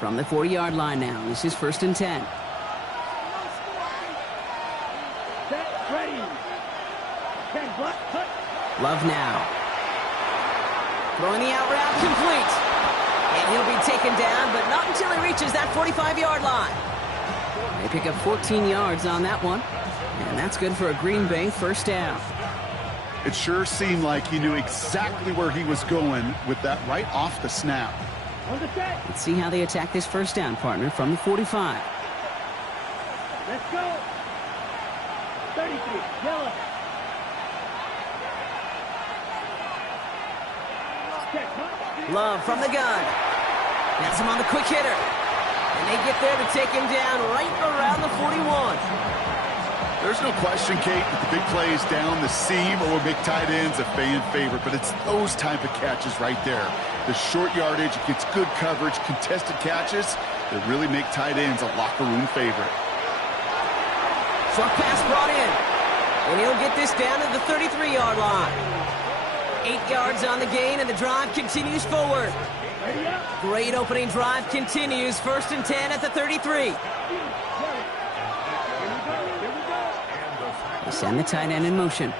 From the 40-yard line now, this is 1st and 10. Love now. Throwing the out route complete. And he'll be taken down, but not until he reaches that 45-yard line. They pick up 14 yards on that one. And that's good for a Green Bay 1st down. It sure seemed like he knew exactly where he was going with that right off the snap. Let's see how they attack this 1st down, partner, from the 45. Let's go. 33, yellow. Love from the gun. That's him on the quick hitter. And they get there to take him down right around the 41. There's no question, Kate, that the big plays down the seam or big tight ends a fan favorite, but it's those type of catches right there. The short yardage, it gets good coverage, contested catches that really make tight ends a locker room favorite. Short pass brought in. And he'll get this down to the 33-yard line. 8 yards on the gain, and the drive continues forward. Great opening drive continues. 1st and 10 at the 33. They send the tight end in motion.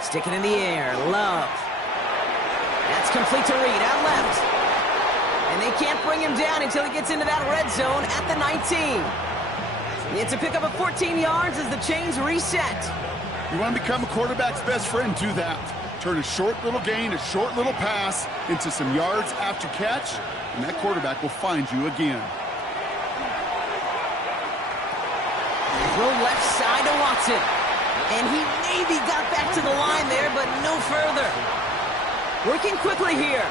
Stick it in the air. Love. That's complete to Reed out left. And they can't bring him down until he gets into that red zone at the 19. It's a pickup of 14 yards as the chains reset. You want to become a quarterback's best friend, do that. Turn a short little gain, a short little pass into some yards after catch, and that quarterback will find you again. Throw left side to Watson. And he maybe got back to the line there, but no further. Working quickly here.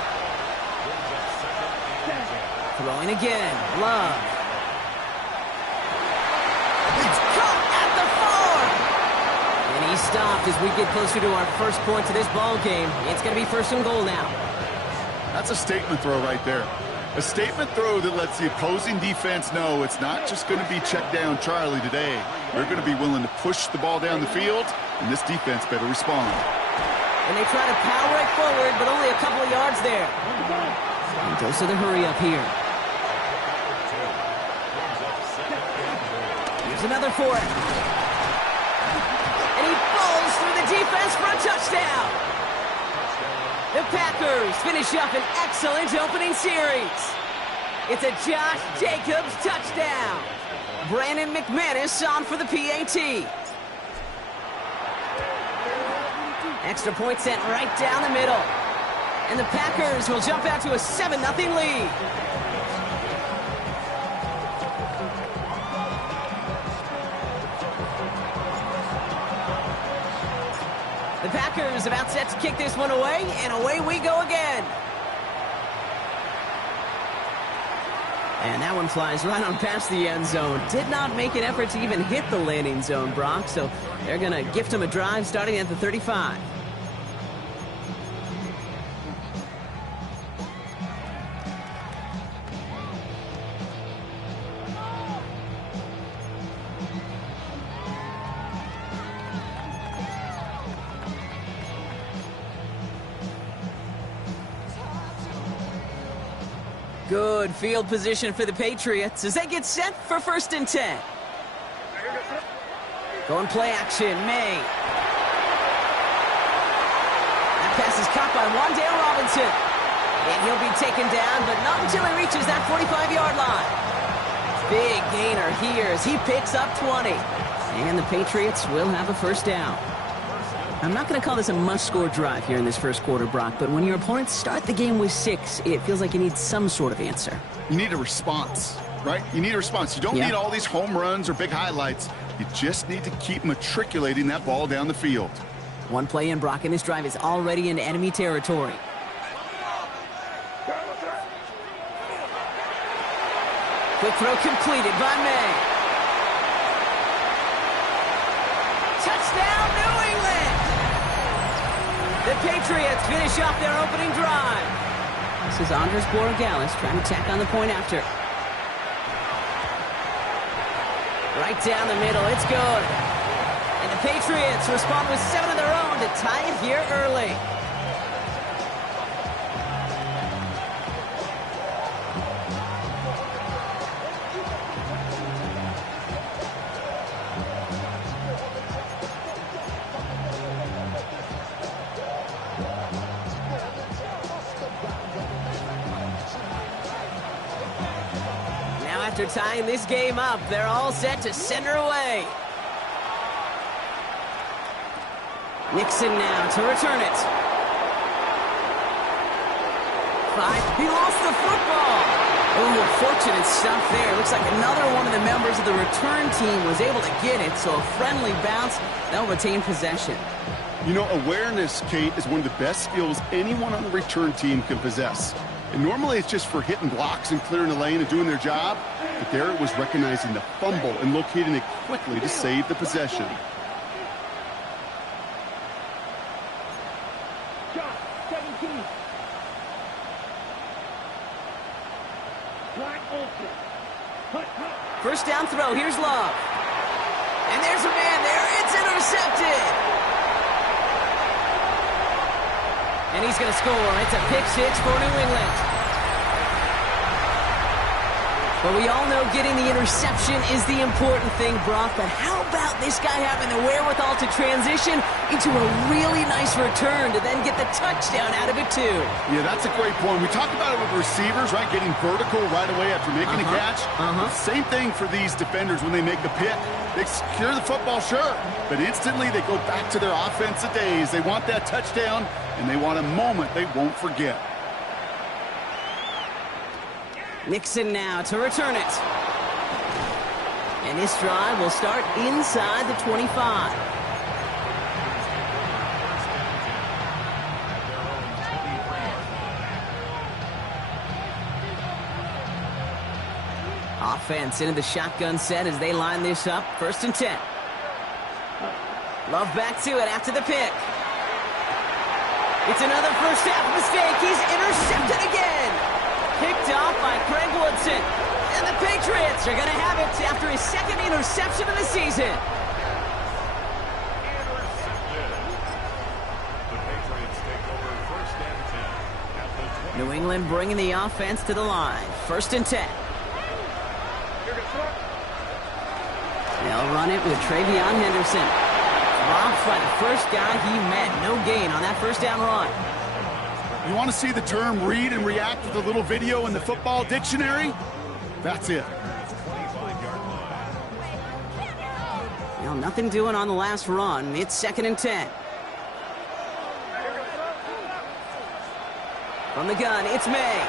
Throwing again. Love. It's caught at the 4. And he's stopped as we get closer to our first point to this ball game. It's going to be 1st and goal now. That's a statement throw right there. A statement throw that lets the opposing defense know it's not just going to be check down Charlie today. They're going to be willing to push the ball down the field, and this defense better respond. And they try to power it forward, but only a couple of yards there. And goes to the hurry up here. Here's another for it. And he falls through the defense for a touchdown. The Packers finish up an excellent opening series. It's a Josh Jacobs touchdown. Brandon McManus on for the PAT. Extra point sent right down the middle. And the Packers will jump out to a 7-0 lead. The Packers about set to kick this one away, and away we go again. And that one flies right on past the end zone. Did not make an effort to even hit the landing zone, Brock, so they're going to gift him a drive starting at the 35. Good field position for the Patriots as they get set for 1st and 10. Going play action, May. That pass is caught by Wan'Dale Robinson. And he'll be taken down, but not until he reaches that 45-yard line. Big gainer here as he picks up 20. And the Patriots will have a 1st down. I'm not going to call this a must-score drive here in this first quarter, Brock, but when your opponents start the game with 6, it feels like you need some sort of answer. You need a response, right? You need a response. You don't need all these home runs or big highlights. You just need to keep matriculating that ball down the field. One play in, Brock, and this drive is already in enemy territory. Quick throw completed by May. Touchdown, New England! The Patriots finish off their opening drive. This is Andres Borregales trying to tack on the point after. Right down the middle, it's good. And the Patriots respond with 7 of their own to tie it here early. after tying this game up, they're all set to send her away. Nixon now to return it. 5. He lost the football. Oh, fortunate stuff there. Looks like another one of the members of the return team was able to get it, so a friendly bounce. They'll retain possession. You know, awareness, Kate, is one of the best skills anyone on the return team can possess. And normally it's just for hitting blocks and clearing the lane and doing their job. But there it was recognizing the fumble and locating it quickly to save the possession. Shot, 17. Black Olsen. Hut, hut. First down throw. Here's Love. And there's a man there. It's intercepted. And he's going to score. It's a pick six for New England. But we all know getting the interception is the important thing, Brock. But how about this guy having the wherewithal to transition into a really nice return to then get the touchdown out of it, too? Yeah, that's a great point. We talked about it with receivers, right? Getting vertical right away after making a catch. Same thing for these defenders when they make a pick. They secure the football, sure, but instantly they go back to their offensive days. They want that touchdown, and they want a moment they won't forget. Nixon now to return it. And this drive will start inside the 25. Offense into the shotgun set as they line this up. 1st and 10. Love back to it after the pick. It's another first half mistake. He's intercepted again. Picked off by Craig Woodson. And the Patriots are going to have it after his 2nd interception of the season. New England bringing the offense to the line. 1st and 10. They'll run it with Travion Henderson. Dropped by the first guy he met. No gain on that first down run. You want to see the term read and react with a little video in the football dictionary? That's it. Well, nothing doing on the last run. It's 2nd and 10. From the gun, it's May.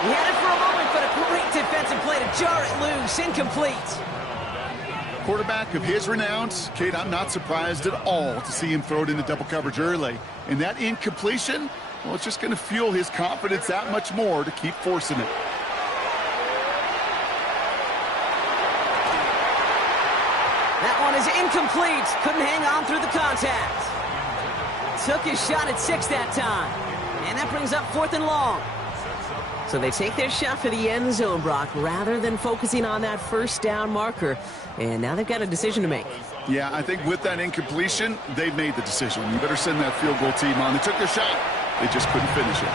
He had it for a moment, but a great defensive play to jar it loose. Incomplete. Quarterback of his renounce, Kate, I'm not surprised at all to see him throw it into double coverage early. And that incompletion, well, it's just going to fuel his confidence that much more to keep forcing it. That one is incomplete. Couldn't hang on through the contact. Took his shot at 6 that time. And that brings up 4th and long. So they take their shot for the end zone, Brock, rather than focusing on that first down marker. And now they've got a decision to make. Yeah, I think with that incompletion, they've made the decision. You better send that field goal team on. They took their shot. They just couldn't finish it.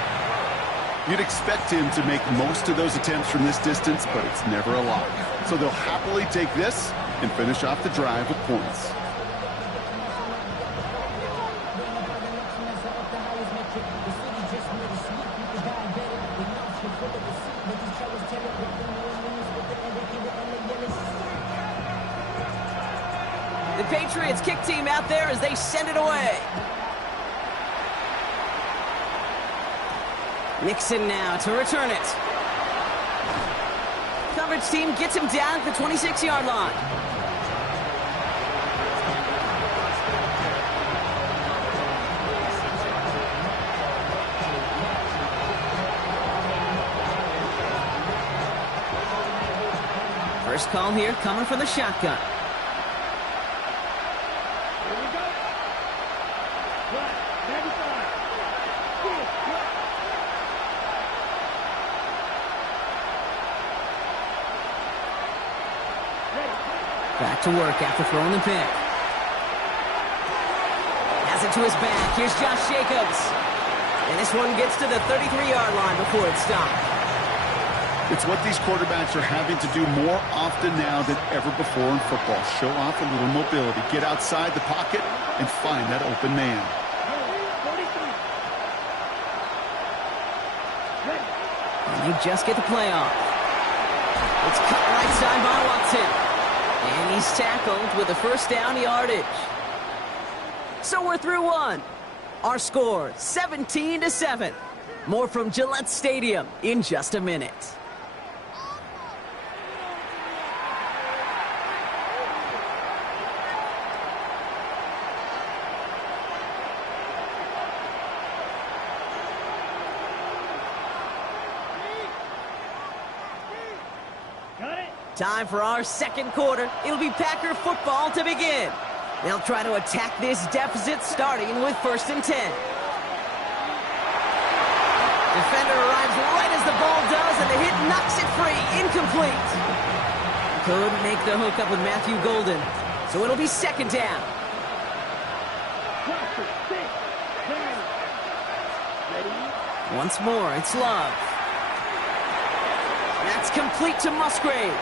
You'd expect him to make most of those attempts from this distance, but it's never a lock. So they'll happily take this and finish off the drive with points. The Patriots kick team out there as they send it away. Nixon now to return it. Coverage team gets him down at the 26-yard line. First call here coming from the shotgun. Back to work after throwing the pick. Has it to his back. Here's Josh Jacobs. And this one gets to the 33-yard line before it's stopped. It's what these quarterbacks are having to do more often now than ever before in football. Show off a little mobility. Get outside the pocket and find that open man. And they just get the play off. It's cut right side by Watson. And he's tackled with a first down yardage. So we're through one. Our score, 17-7. More from Gillette Stadium in just a minute. Time for our second quarter. It'll be Packer football to begin. They'll try to attack this deficit starting with 1st and 10. Defender arrives right as the ball does, and the hit knocks it free. Incomplete. Couldn't make the hook up with Matthew Golden, so it'll be 2nd down. Once more, it's Love. That's complete to Musgrave.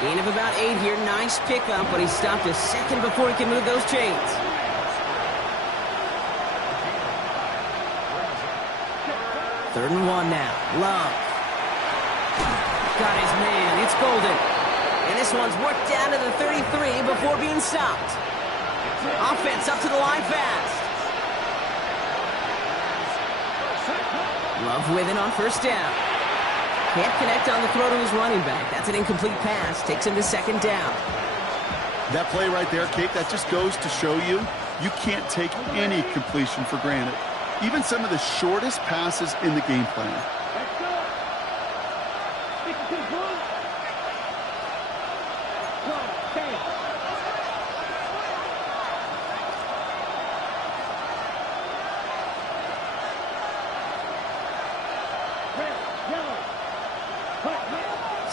Gain of about 8 here. Nice pickup, but he stopped a second before he can move those chains. Third and 1 now. Love. Got his man. It's Golden. And this one's worked down to the 33 before being stopped. Offense up to the line fast. Love with it on 1st down. Can't connect on the throw to his running back. That's an incomplete pass. Takes him to 2nd down. That play right there, Kate, that just goes to show you, you can't take any completion for granted. Even some of the shortest passes in the game plan.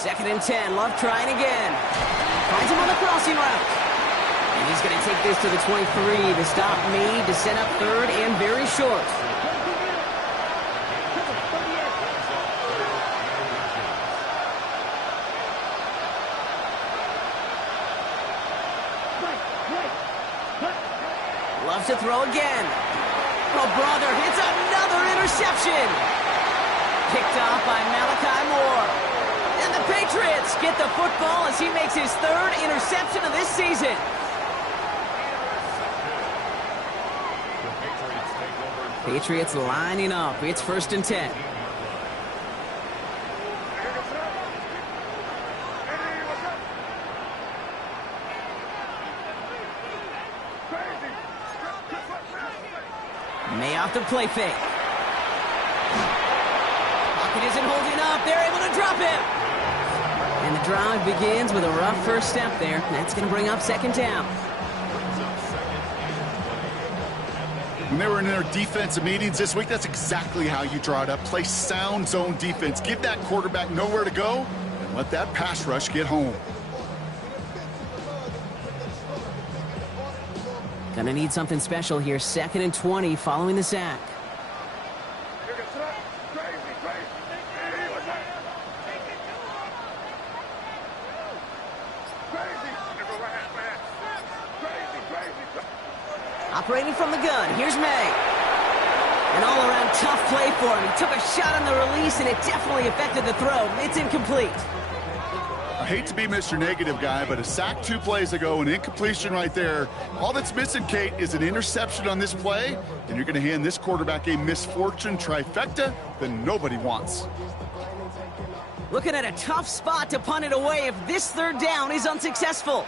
Second and 10. Love trying again. Finds him on the crossing route. And he's going to take this to the 23. The stop made to set up 3rd and very short. Loves to throw again. Oh, brother, it's another interception. Picked off by Malachi Moore. And the Patriots get the football as he makes his 3rd interception of this season. Patriots lining up. It's 1st and 10. May off the play fake. Pocket isn't holding up. They're able to drop him. And the drive begins with a rough first step there. That's going to bring up 2nd down. When they were in their defensive meetings this week, that's exactly how you draw it up. Play sound zone defense. Give that quarterback nowhere to go and let that pass rush get home. Gonna need something special here. 2nd and 20 following the sack. Operating from the gun, here's May. An all-around tough play for him. He took a shot on the release, and it definitely affected the throw. It's incomplete. I hate to be Mr. Negative guy, but a sack 2 plays ago, an incompletion right there. All that's missing, Kate, is an interception on this play, and you're going to hand this quarterback a misfortune trifecta that nobody wants. Looking at a tough spot to punt it away if this 3rd down is unsuccessful.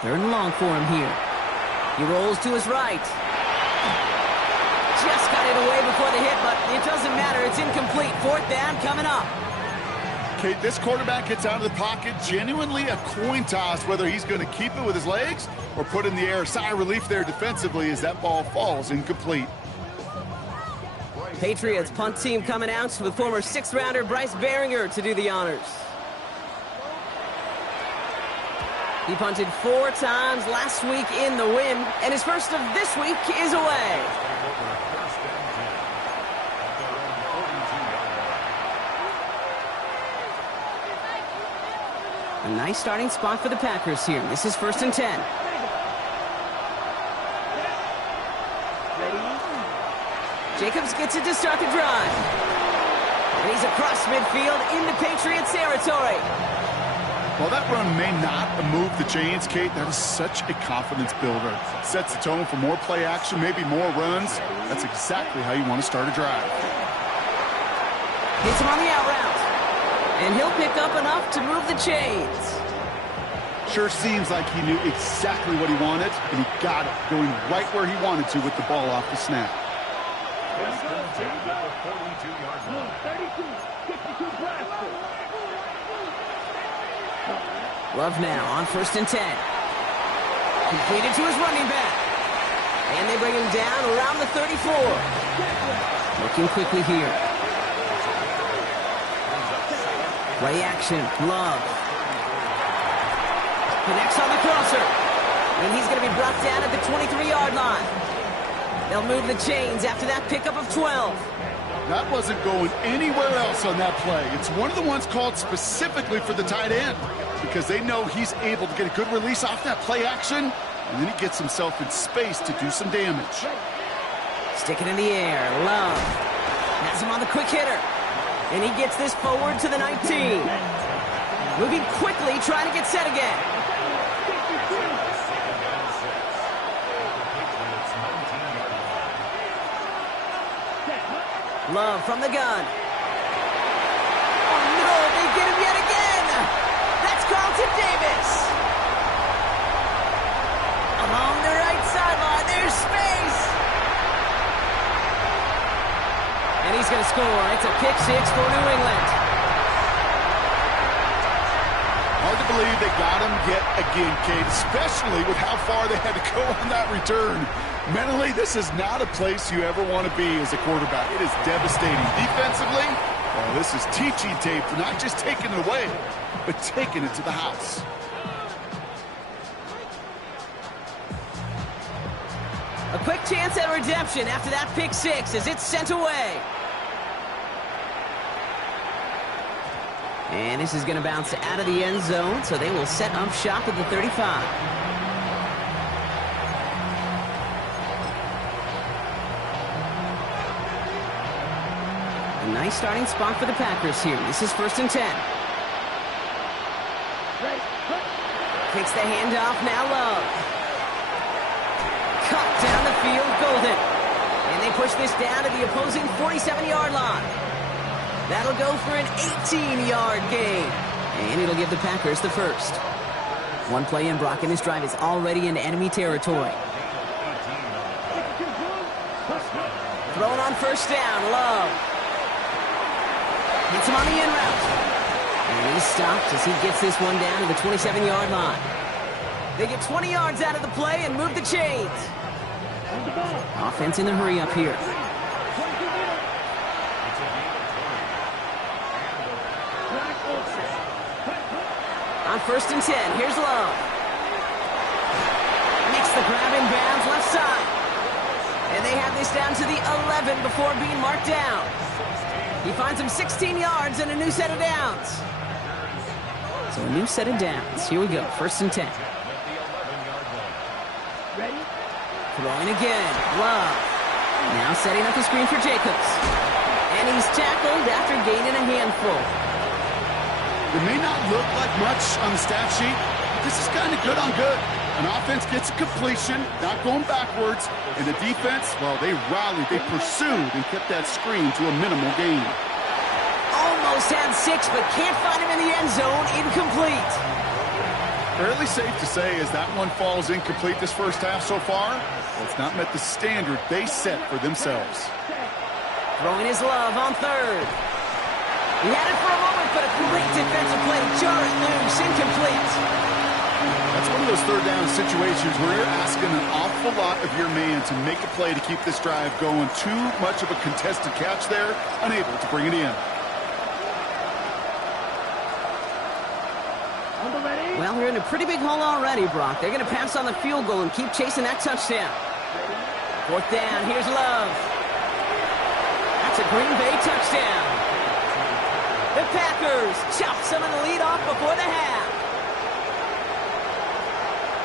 Third and long for him here. He rolls to his right. Just got it away before the hit, but it doesn't matter. It's incomplete. 4th down coming up. Kate, this quarterback gets out of the pocket. Genuinely a coin toss whether he's going to keep it with his legs or put in the air. Sigh of relief there defensively as that ball falls incomplete. Patriots punt team coming out with former 6th-rounder Bryce Baringer to do the honors. He punted 4 times last week in the win, and his first of this week is away. nice starting spot for the Packers here. This is 1st and 10. Jacobs gets it to start the drive. And he's across midfield into Patriots territory. Well, that run may not move the chains, Kate. That is such a confidence builder. Sets the tone for more play action, maybe more runs. That's exactly how you want to start a drive. Hits him on the out route. And he'll pick up enough to move the chains. Sure seems like he knew exactly what he wanted, and he got it, going right where he wanted to with the ball off the snap. 32, 62 blaster. Love now on 1st and 10. Completed to his running back. And they bring him down around the 34. Looking quickly here. Play action. Love. Connects on the crosser. And he's going to be brought down at the 23-yard line. They'll move the chains after that pickup of 12. That wasn't going anywhere else on that play. It's one of the ones called specifically for the tight end because they know he's able to get a good release off that play action, and then he gets himself in space to do some damage. Stick it in the air. Love. Has him on the quick hitter. And he gets this forward to the 19. Moving quickly, trying to get set again. Love from the gun. Oh, no, they get him yet again. That's Carlton Davis. Along the right sideline, there's space. And he's going to score. It's a pick six for New England. Hard to believe they got him yet again, Kate, especially with how far they had to go on that return. Mentally, this is not a place you ever want to be as a quarterback. It is devastating. Defensively, well, this is teaching tape for not just taking it away, but taking it to the house. A quick chance at redemption after that pick six as it's sent away. And this is going to bounce out of the end zone, so they will set up shop at the 35. A nice starting spot for the Packers here. This is 1st and 10. Takes the handoff, now Love. Cut down the field, Golden. And they push this down to the opposing 47-yard line. That'll go for an 18-yard gain. And it'll give the Packers the first. One play in, Brock, and this drive is already into enemy territory. Thrown on 1st down, Love. Hits him on the in route. And he's stopped as he gets this one down to the 27-yard line. They get 20 yards out of the play and move the chains. Offense in the hurry up here. On 1st and 10, here's Love. Makes the grab in bounds left side. And they have this down to the 11 before being marked down. He finds him 16 yards and a new set of downs. So a new set of downs. Here we go, 1st and 10. Throwing again, Love. Now setting up the screen for Jacobs. And he's tackled after gaining a handful. It may not look like much on the stat sheet, but this is kind of good on good. An offense gets a completion, not going backwards, and the defense, well, they rallied, they pursued, and kept that screen to a minimal gain. Almost had 6, but can't find him in the end zone. Incomplete. Fairly safe to say as that one falls incomplete this first half so far, well, it's not met the standard they set for themselves. Throwing his Love on 3rd. He had it for a moment, but a great defensive play. Jar it loose, incomplete. That's one of those 3rd down situations where you're asking an awful lot of your man to make a play to keep this drive going. Too much of a contested catch there, unable to bring it in. Well, they're in a pretty big hole already, Brock. They're going to pass on the field goal and keep chasing that touchdown. 4th down, here's Love. That's a Green Bay touchdown. The Packers chop some of the lead off before the half.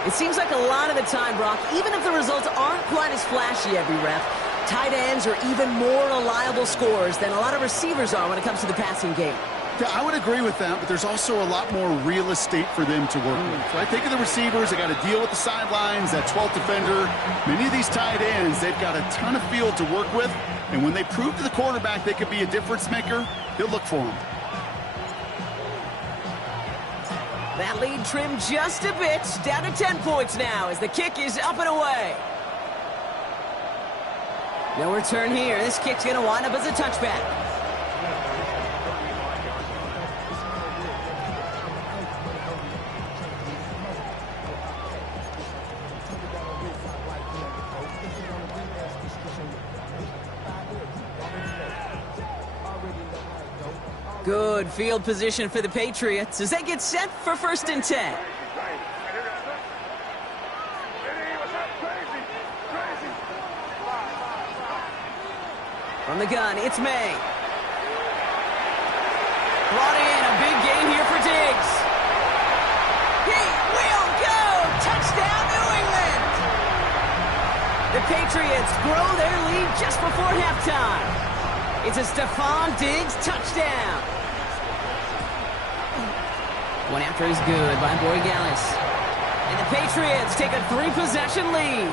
It seems like a lot of the time, Brock, even if the results aren't quite as flashy every rep, tight ends are even more reliable scorers than a lot of receivers are when it comes to the passing game. Yeah, I would agree with that, but there's also a lot more real estate for them to work with. Right? Think of the receivers. They got to deal with the sidelines, that 12th defender. Many of these tight ends, they've got a ton of field to work with, and when they prove to the quarterback they could be a difference maker, he'll look for them. That lead trimmed just a bit, down to 10 points now as the kick is up and away. No return here. This kick's going to wind up as a touchback. Good field position for the Patriots as they get set for 1st and 10. From the gun, it's May. Brought in, a big gain here for Diggs. He will go! Touchdown, New England! The Patriots grow their lead just before halftime. It's a Stephon Diggs touchdown. One after is good by Borregales. And the Patriots take a 3-possession lead.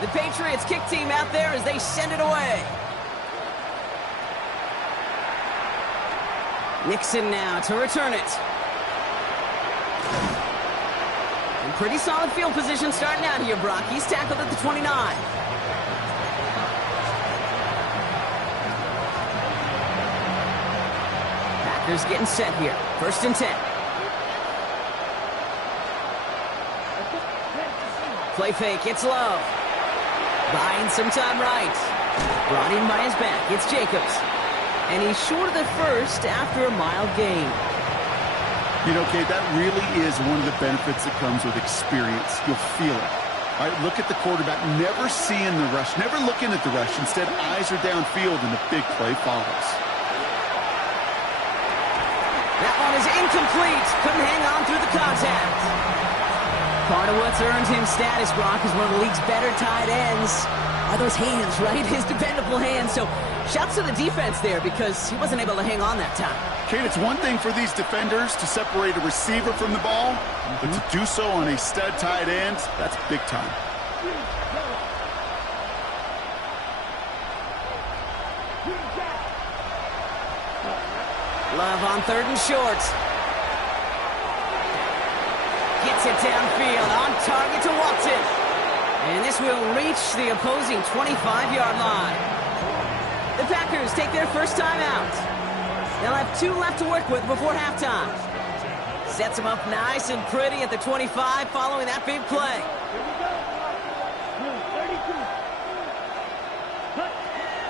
The Patriots kick team out there as they send it away. Nixon now to return it. And pretty solid field position starting out here, Brock. He's tackled at the 29. Packers getting set here. 1st and 10. Play fake, it's Love. Buying some time right. Brought in by his back. It's Jacobs. And he's short of the first after a mild gain. You know, Kate, that really is one of the benefits that comes with experience. You'll feel it. All right, look at the quarterback. Never seeing the rush. Never looking at the rush. Instead, eyes are downfield, and the big play follows. That one is incomplete. Couldn't hang on through the contact. Part of what's earned him status, Brock, is one of the league's better tight ends. Are those hands, right? His dependable hands. So shouts to the defense there because he wasn't able to hang on that time. Kate, it's one thing for these defenders to separate a receiver from the ball, but to do so on a stud tight end, that's big time. Love on 3rd and short. Gets it downfield, on target to Watson. And this will reach the opposing 25-yard line. The Packers take their first time out. They'll have 2 left to work with before halftime. Sets them up nice and pretty at the 25 following that big play.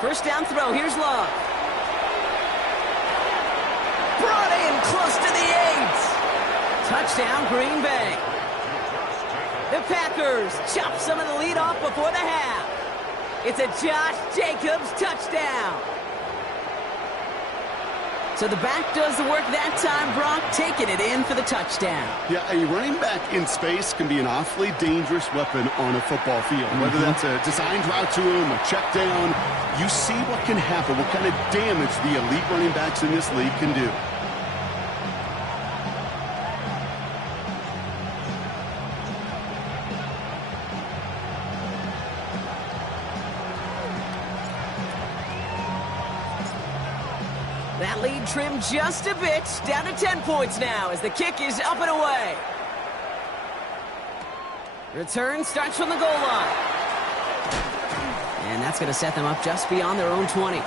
First down throw, here's Love. Brought in close to the 8. Touchdown, Green Bay. The Packers chop some of the lead off before the half. It's a Josh Jacobs touchdown. So the back does the work that time, Brock, taking it in for the touchdown. Yeah, a running back in space can be an awfully dangerous weapon on a football field. Whether that's a designed route to him, a check down, you see what can happen, what kind of damage the elite running backs in this league can do. That lead trimmed just a bit, down to 10 points now as the kick is up and away. Return starts from the goal line. And that's going to set them up just beyond their own 20.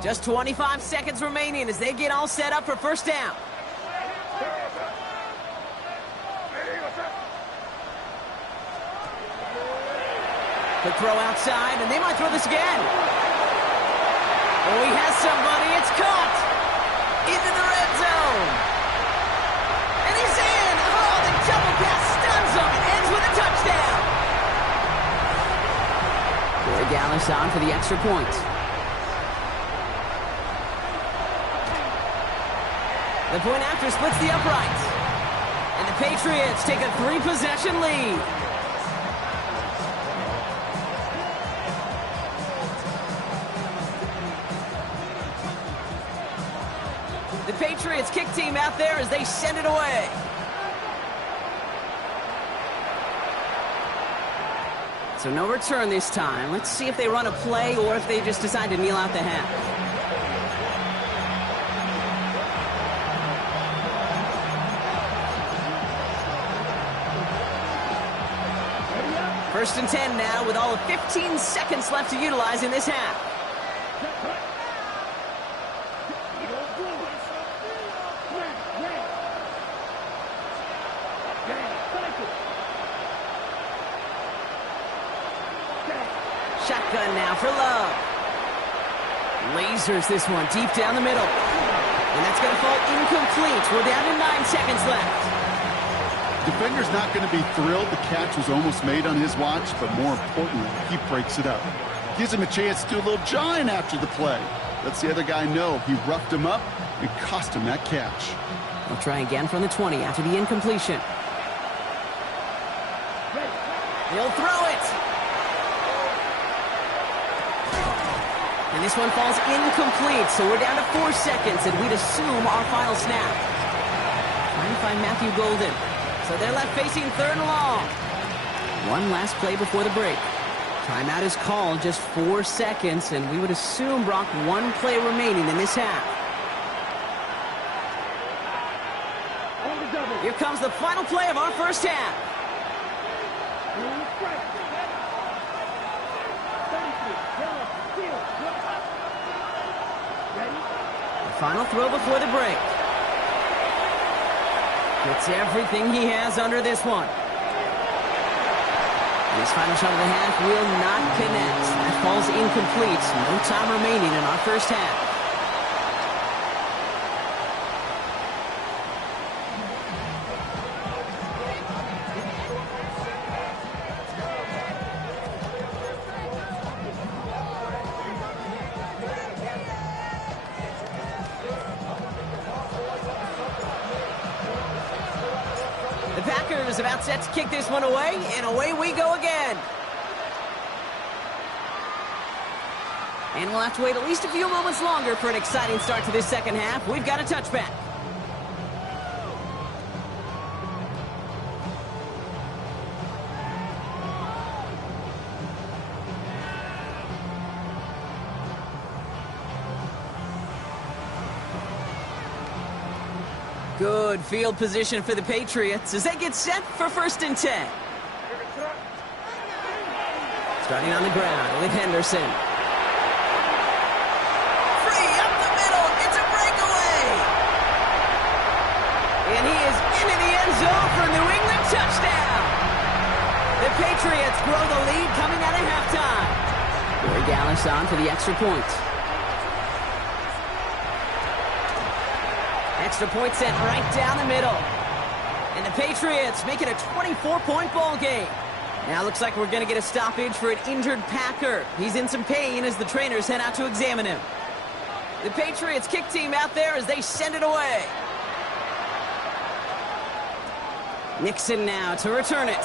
Just 25 seconds remaining as they get all set up for first down. Quick throw outside, and they might throw this again. Oh, he has somebody. It's caught. Into the red zone. And he's in. Oh, the double pass stuns him and ends with a touchdown. Corey Gallis on for the extra point. The point after splits the uprights. And the Patriots take a 3-possession lead. The Patriots kick team out there as they send it away. So no return this time. Let's see if they run a play or if they just decide to kneel out the half. First and 10 now with all of 15 seconds left to utilize in this half. Shotgun now for Love. Lasers this one deep down the middle. And that's going to fall incomplete. We're down to 9 seconds left. Defender's not going to be thrilled. The catch was almost made on his watch, but more importantly, he breaks it up. Gives him a chance to do a little jawing after the play. Lets the other guy know he roughed him up and cost him that catch. They'll try again from the 20 after the incompletion. He'll throw it. And this one falls incomplete, so we're down to 4 seconds, and we'd assume our final snap. Trying to find Matthew Golden. So they're left facing 3rd and long. One last play before the break. Timeout is called, just 4 seconds, and we would assume, Brock, 1 play remaining in this half. Here comes the final play of our first half. The final throw before the break. Gets everything he has under this one. This final shot of the half will not connect. That falls incomplete. No time remaining in our first half. The Packers about set to kick this one away, and away we go again. And we'll have to wait at least a few moments longer for an exciting start to this second half. We've got a touchback. Good field position for the Patriots as they get set for 1st and 10. Starting on the ground with Henderson. Free up the middle. It's a breakaway. And he is into the end zone for a New England touchdown. The Patriots grow the lead coming out of halftime. Corey Gallis on for the extra point. Extra point sent right down the middle. And the Patriots make it a 24-point ball game. Now looks like we're going to get a stoppage for an injured Packer. He's in some pain as the trainers head out to examine him. The Patriots kick team out there as they send it away. Nixon now to return it.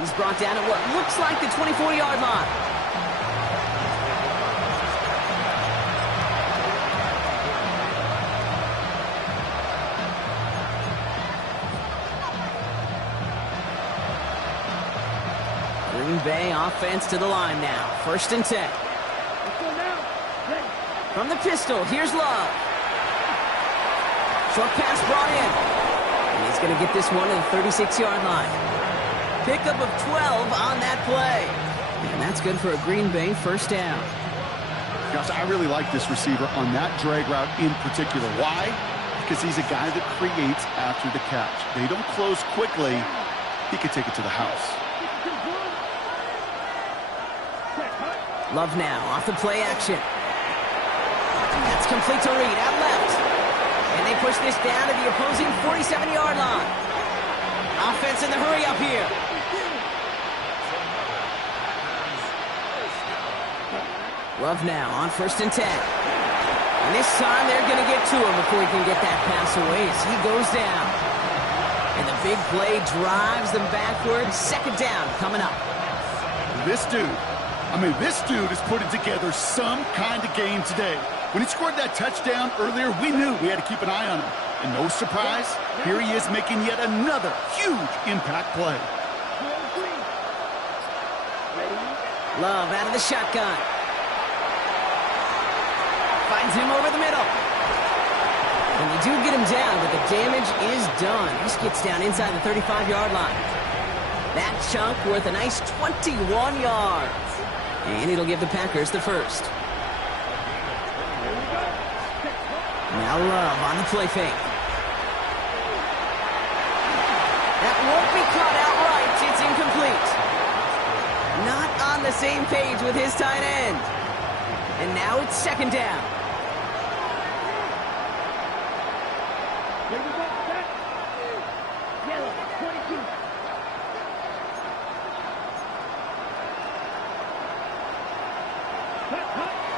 He's brought down at what looks like the 24-yard line. Green Bay offense to the line now. 1st and 10. From the pistol, here's Love. Short pass brought in. And he's going to get this one at the 36-yard line. Pickup of 12 on that play. And that's good for a Green Bay 1st down. Gosh, I really like this receiver on that drag route in particular. Why? Because he's a guy that creates after the catch. They don't close quickly. He could take it to the house. Love now, off the play action. That's complete to Reed, out left. And they push this down to the opposing 47-yard line. Offense in the hurry up here. Love now on 1st and 10. And this time they're going to get to him before he can get that pass away as he goes down. And the big play drives them backwards. 2nd down coming up. This dude is putting together some kind of game today. When he scored that touchdown earlier, we knew we had to keep an eye on him. And no surprise, here he is making yet another huge impact play. Love out of the shotgun. Finds him over the middle. And they do get him down, but the damage is done. This gets down inside the 35-yard line. That chunk worth a nice 21 yards. And it'll give the Packers the first. Now Love on the play fake. That won't be caught outright. It's incomplete. Not on the same page with his tight end. And now it's 2nd down.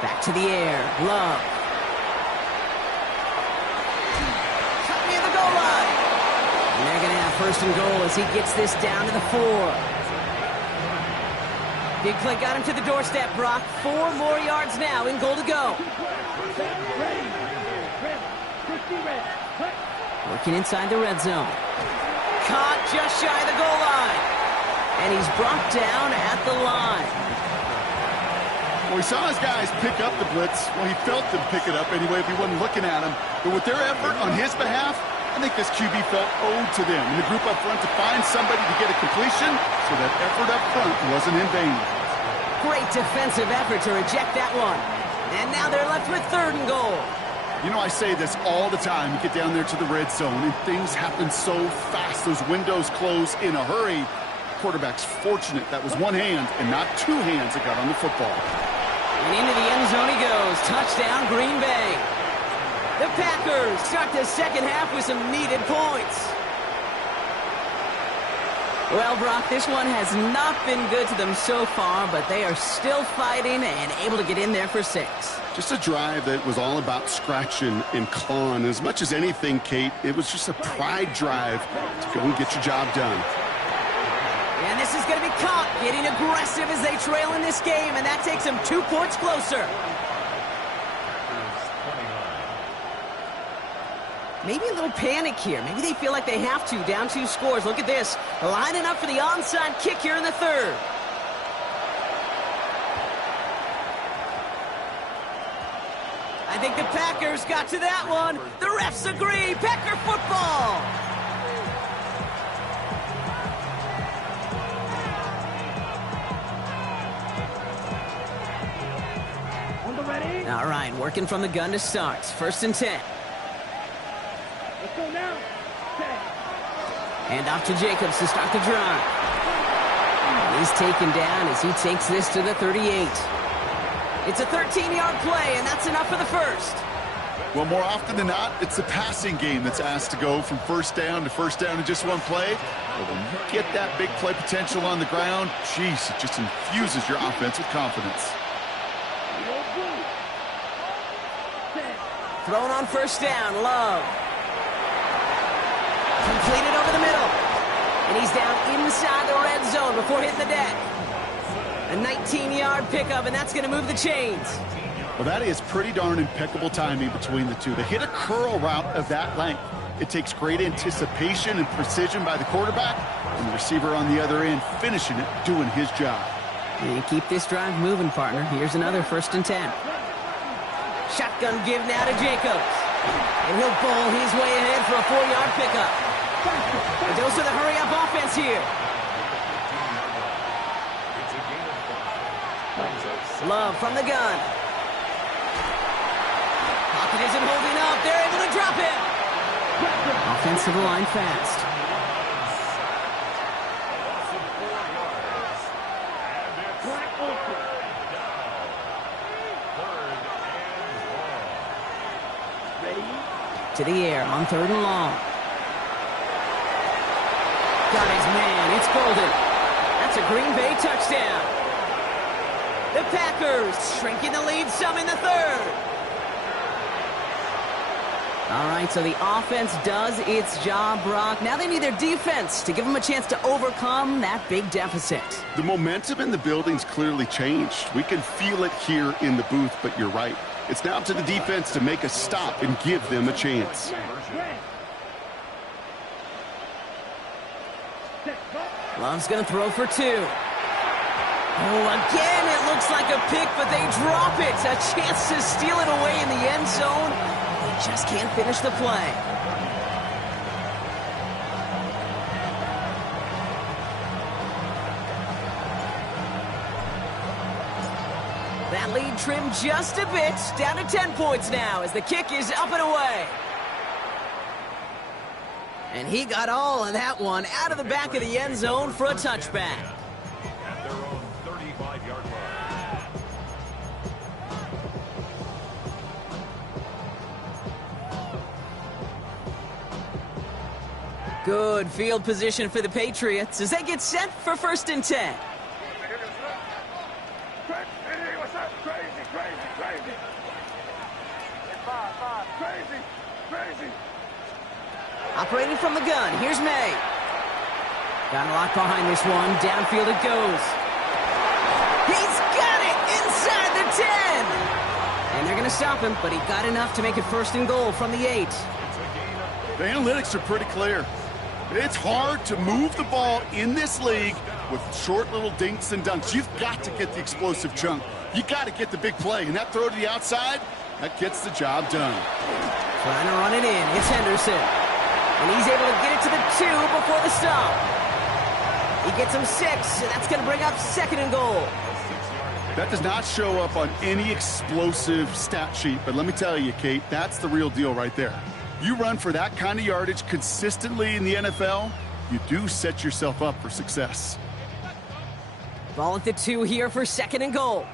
Back to the air. Love. Cut near the goal line. And they're going to have 1st and goal as he gets this down to the 4. Big play got him to the doorstep, Brock. 4 more yards now in goal to go. Working inside the red zone. Caught just shy of the goal line. And he's brought down at the line. Well, he saw his guys pick up the blitz. Well, he felt them pick it up anyway if he wasn't looking at him. But with their effort on his behalf, I think this QB felt owed to them and the group up front to find somebody to get a completion, so that effort up front wasn't in vain. Great defensive effort to reject that one. And now they're left with 3rd and goal. You know, I say this all the time. You get down there to the red zone, and things happen so fast. Those windows close in a hurry. Quarterback's fortunate that was one hand and not 2 hands that got on the football. And into the end zone he goes. Touchdown, Green Bay. The Packers start the 2nd half with some needed points. Well, Brock, this one has not been good to them so far, but they are still fighting and able to get in there for 6. Just a drive that was all about scratching and clawing. As much as anything, Kate, it was just a pride drive to go and get your job done. And this is going to be caught, getting aggressive as they trail in this game, and that takes them 2 points closer. Maybe a little panic here. Maybe they feel like they have to, down 2 scores. Look at this, lining up for the onside kick here in the 3rd. I think the Packers got to that one. The refs agree. Packer football. All right, working from the gun to start. 1st and 10. Let's go now. 10. And off to Jacobs to start the drive. He's taken down as he takes this to the 38. It's a 13-yard play, and that's enough for the 1st. Well, more often than not, it's the passing game that's asked to go from 1st down to 1st down in just 1 play. But when you get that big play potential on the ground, geez, it just infuses your offense with confidence. Thrown on 1st down, Love. Completed over the middle. And he's down inside the red zone before hitting the deck. A 19-yard pickup, and that's going to move the chains. Well, that is pretty darn impeccable timing between the two. To hit a curl route of that length, it takes great anticipation and precision by the quarterback, and the receiver on the other end finishing it, doing his job. And keep this drive moving, partner. Here's another 1st and 10. Shotgun give now to Jacobs. And he'll bowl his way ahead for a 4-yard pickup. A dose of the hurry-up offense here. Love from the gun. Pocket isn't holding up. They're able to drop it. Offensive line fast. To the air on 3rd and long. Got his man. It's Golden. That's a Green Bay touchdown. The Packers shrinking the lead some in the 3rd. All right, so the offense does its job, Brock. Now they need their defense to give them a chance to overcome that big deficit. The momentum in the building's clearly changed. We can feel it here in the booth, but you're right. It's now up to the defense to make a stop and give them a chance. Love's going to throw for 2. Oh, again, it looks like a pick, but they drop it. A chance to steal it away in the end zone. They just can't finish the play. That lead trimmed just a bit. Down to 10 points now as the kick is up and away. And he got all of that one out of the back of the end zone for a touchback. At their own 35-yard line. Good field position for the Patriots as they get set for 1st and 10. Operating from the gun, here's May. Got a lot behind this one. Downfield it goes. He's got it inside the 10. And they're going to stop him, but he got enough to make it 1st and goal from the 8. The analytics are pretty clear. It's hard to move the ball in this league with short little dinks and dunks. You've got to get the explosive chunk. You got to get the big play. And that throw to the outside, that gets the job done. Trying to run it in. It's Henderson. And he's able to get it to the 2 before the stop. He gets him 6, and that's going to bring up 2nd and goal. That does not show up on any explosive stat sheet, but let me tell you, Kate, that's the real deal right there. You run for that kind of yardage consistently in the NFL, you do set yourself up for success. Ball at the 2 here for 2nd and goal.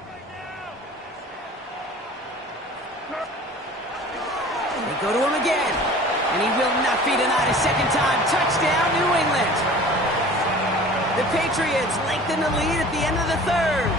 They go to him again, and he will not be denied a 2nd time. Touchdown, New England. The Patriots lengthen the lead at the end of the 3rd.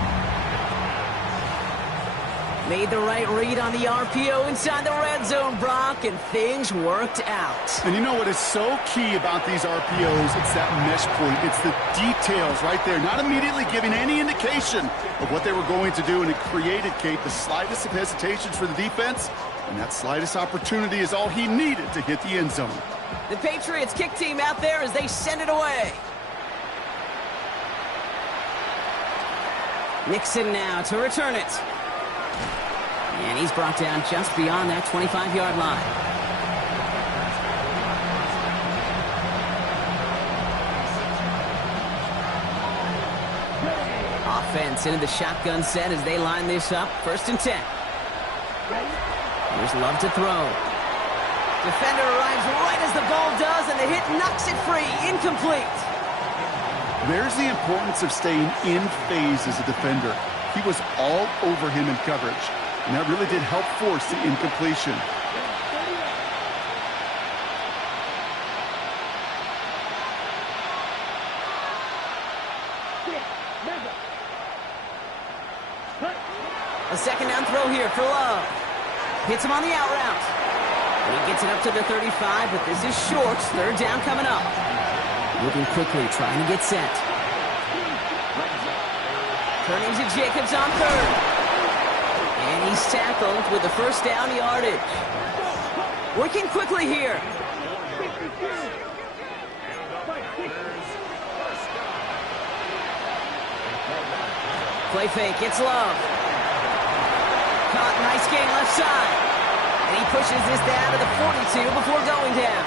Made the right read on the RPO inside the red zone, Brock, and things worked out. And you know what is so key about these RPOs? It's that mesh point. It's the details right there, not immediately giving any indication of what they were going to do, and it created, Kate, the slightest of hesitations for the defense, and that slightest opportunity is all he needed to hit the end zone. The Patriots kick team out there as they send it away. Nixon now to return it. And he's brought down just beyond that 25-yard line. Offense into the shotgun set as they line this up. 1st and 10. Here's Love to throw. Defender arrives right as the ball does, and the hit knocks it free. Incomplete. There's the importance of staying in phase as a defender. He was all over him in coverage, and that really did help force the incompletion. A 2nd down throw here for Love. Hits him on the out route. And he gets it up to the 35, but this is short. 3rd down coming up. Moving quickly, trying to get set. Turning to Jacobs on 3rd. And he's tackled with the 1st down yardage. Working quickly here. Play fake, it's Love. Caught, nice gain left side. And he pushes this down to the 42 before going down.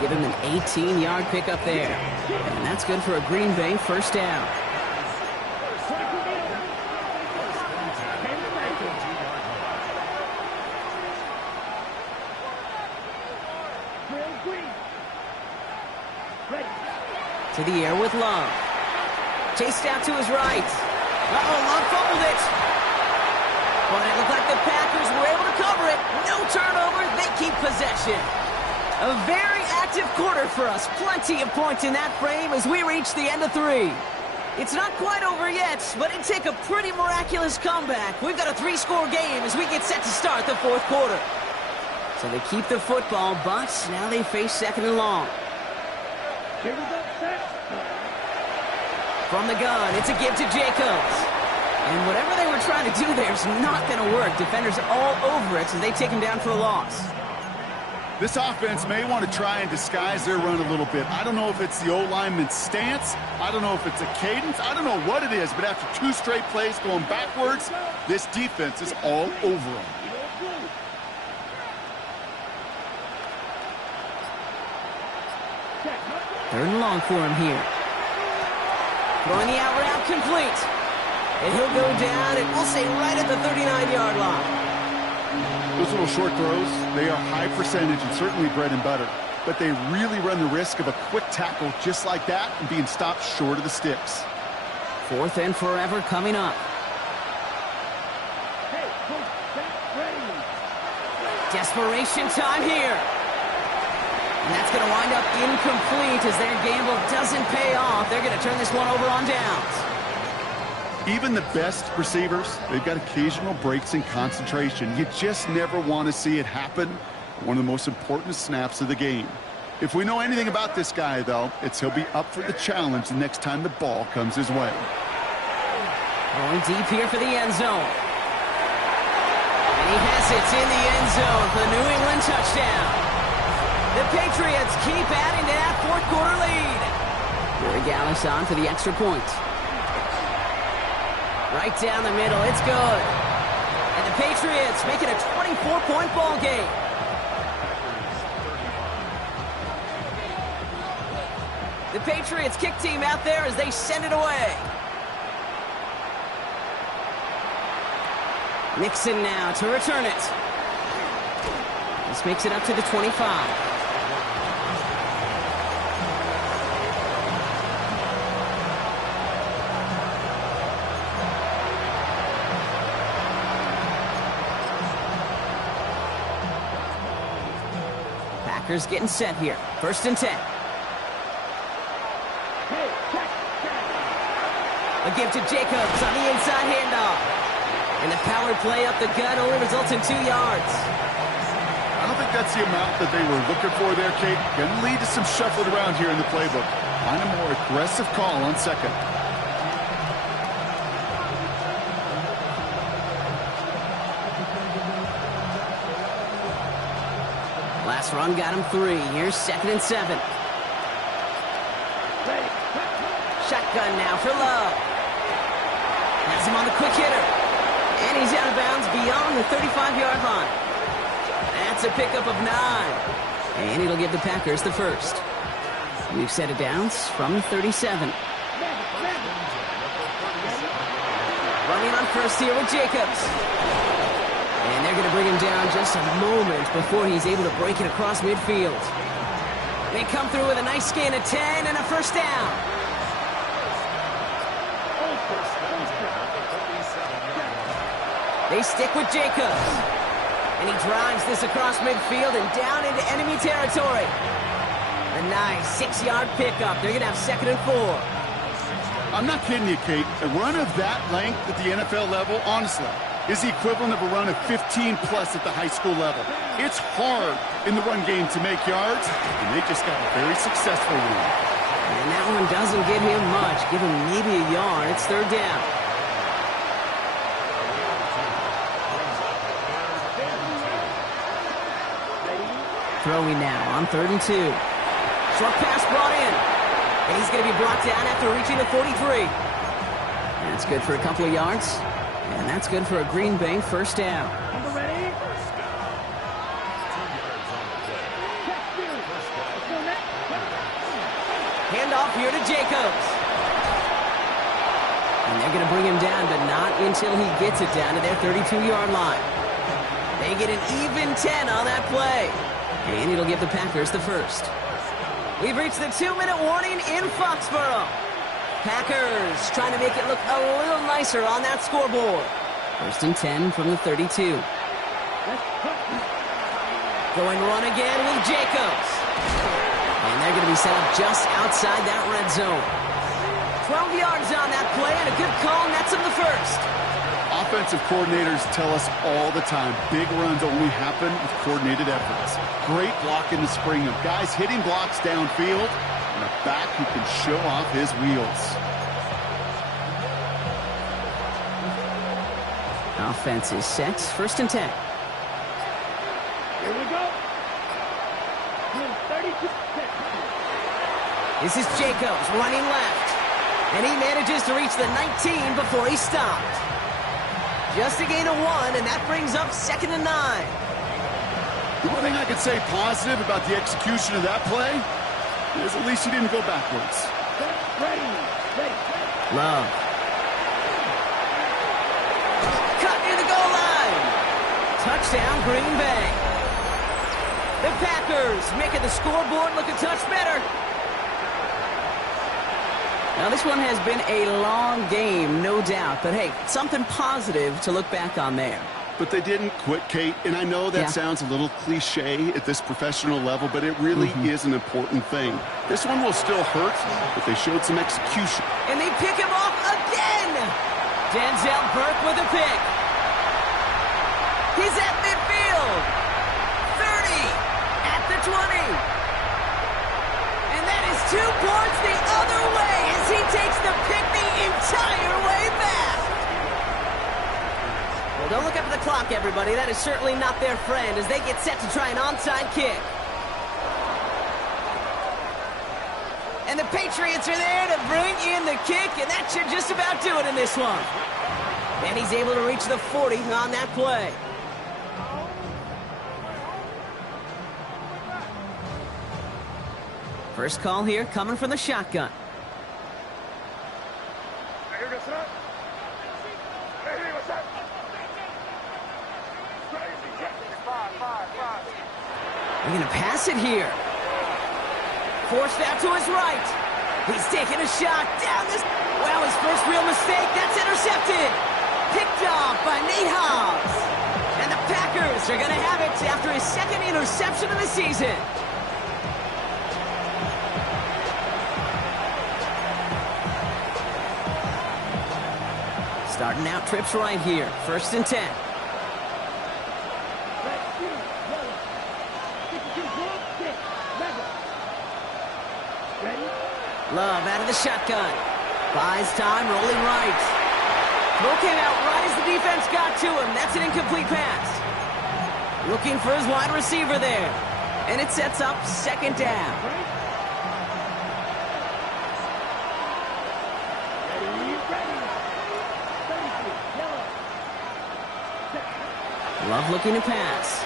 Give him an 18-yard pickup there. And that's good for a Green Bay 1st down. To the air with Love. Chased out to his right. Uh-oh, Love fumbled it. But it looked like the Packers were able to cover it. No turnover, they keep possession. A very active quarter for us. Plenty of points in that frame as we reach the end of 3. It's not quite over yet, but it'd take a pretty miraculous comeback. We've got a 3-score game as we get set to start the 4th quarter. So they keep the football, but now they face 2nd and long. From the gun, it's a give to Jacobs. And whatever they were trying to do there is not going to work. Defenders all over it as they take him down for a loss. This offense may want to try and disguise their run a little bit. I don't know if it's the O-lineman's stance. I don't know if it's a cadence. I don't know what it is, but after 2 straight plays going backwards, this defense is all over them. Third and long for him here. Throwing the out route complete. And he'll go down, and we'll say right at the 39-yard line. Those little short throws, they are high percentage and certainly bread and butter. But they really run the risk of a quick tackle just like that and being stopped short of the sticks. 4th and forever coming up. Desperation time here. And that's going to wind up incomplete as their gamble doesn't pay off. They're going to turn this one over on downs. Even the best receivers, they've got occasional breaks in concentration. You just never want to see it happen. One of the most important snaps of the game. If we know anything about this guy, though, it's he'll be up for the challenge the next time the ball comes his way. Going deep here for the end zone. And he has it in the end zone for the New England touchdown. The Patriots keep adding to that 4th quarter lead. Gary Gallis on for the extra point. Right down the middle, it's good. And the Patriots make it a 24-point ball game. The Patriots kick team out there as they send it away. Nixon now to return it. This makes it up to the 25. Packers getting set here. 1st and 10. A give to Jacobs on the inside handoff. And the power play up the gut only results in 2 yards. I don't think that's the amount that they were looking for there, Kate. Going to lead to some shuffling around here in the playbook. Find a more aggressive call on 2nd. Last run got him 3. Here's 2nd and 7. Shotgun now for Love. Has him on the quick hitter. And he's out of bounds beyond the 35-yard line. That's a pickup of 9. And it'll give the Packers the 1st. We've set it downs from the 37. Running on 1st here with Jacobs. And they're going to bring him down just a moment before he's able to break it across midfield. They come through with a nice gain of 10 and a 1st down. They stick with Jacobs. And he drives this across midfield and down into enemy territory. A nice 6-yard pickup. They're going to have 2nd and 4. I'm not kidding you, Kate. A run of that length at the NFL level, honestly, is the equivalent of a run of 15-plus at the high school level. It's hard in the run game to make yards, and they just got a very successful one. And that one doesn't give him much. Give him maybe a yard. It's 3rd down. Throwing now on 3rd and 2. Short pass brought in. And he's going to be brought down after reaching the 43. That's good for a couple of yards. And that's good for a Green Bay 1st down. Handoff here to Jacobs. And they're going to bring him down, but not until he gets it down to their 32-yard line. They get an even 10 on that play. And it'll give the Packers the 1st. We've reached the 2-minute warning in Foxborough. Packers trying to make it look a little nicer on that scoreboard. 1st and 10 from the 32. Going run again with Jacobs. And they're going to be set up just outside that red zone. 12 yards on that play, and a good call nets him the first. Offensive coordinators tell us all the time, big runs only happen with coordinated efforts. Great blocking to spring them. Guys hitting blocks downfield, and a back who can show off his wheels. Offense is set. First and 10. Here we go. 32 seconds. This is Jacobs running left. And he manages to reach the 19 before he stopped. Just a gain of 1, and that brings up 2nd and 9. The one thing I could say positive about the execution of that play is at least he didn't go backwards. Ready. Love. Cut near the goal line. Touchdown, Green Bay. The Packers making the scoreboard look a touch better. Now, this one has been a long game, no doubt. But, hey, something positive to look back on there. But they didn't quit, Kate. And I know that sounds a little cliche at this professional level, but it really is an important thing. This one will still hurt, but they showed some execution. And they pick him off again. Denzel Burke with a pick. He's at midfield. 30 at the 20. 2 points the other way as he takes the pick the entire way back. Well, don't look up at the clock, everybody. That is certainly not their friend as they get set to try an onside kick. And the Patriots are there to bring in the kick, and that should just about do it in this one. And he's able to reach the 40 on that play. First call here coming from the shotgun. They're going to pass it here. Forced out to his right. He's taking a shot down this. Well, his first real mistake. That's intercepted. Picked off by Nate Hobbs. And the Packers are going to have it after his 2nd interception of the season. Starting out trips right here. 1st and 10. Love out of the shotgun. Buys time, rolling right. Throw came out right as the defense got to him. That's an incomplete pass. Looking for his wide receiver there. And it sets up 2nd down. Love looking to pass.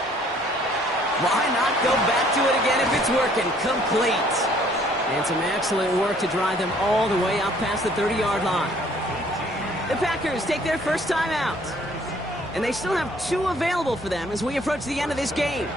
Why not go back to it again if it's working? Complete. And some excellent work to drive them all the way up past the 30-yard line. The Packers take their first time out. And they still have 2 available for them as we approach the end of this game.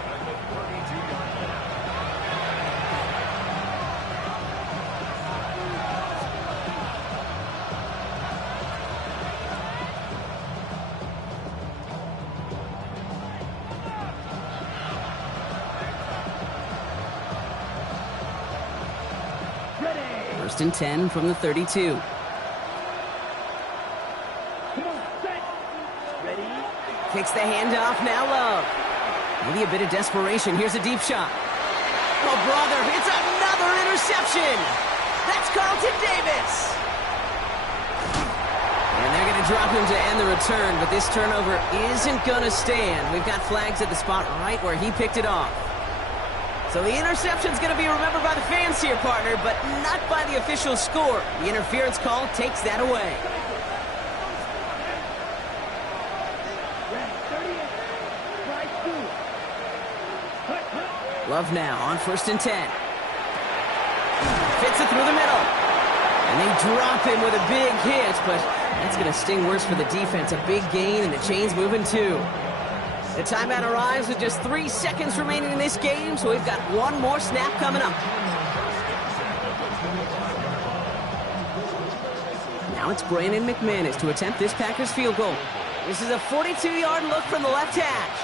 First and 10 from the 32. Takes the handoff, now Love. Maybe a bit of desperation. Here's a deep shot. Oh, brother, it's another interception. That's Carlton Davis. And they're going to drop him to end the return, but this turnover isn't going to stand. We've got flags at the spot right where he picked it off. So the interception's going to be remembered by the fans here, partner, but not by the official score. The interference call takes that away. Love now on 1st and 10. Fits it through the middle. And they drop him with a big hit, but that's going to sting worse for the defense. A big gain, and the chain's moving too. The timeout arrives with just 3 seconds remaining in this game, so we've got one more snap coming up. Now it's Brandon McManus to attempt this Packers field goal. This is a 42-yard look from the left hash.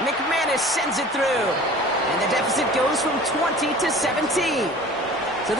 McManus sends it through. And the deficit goes from 20 to 17.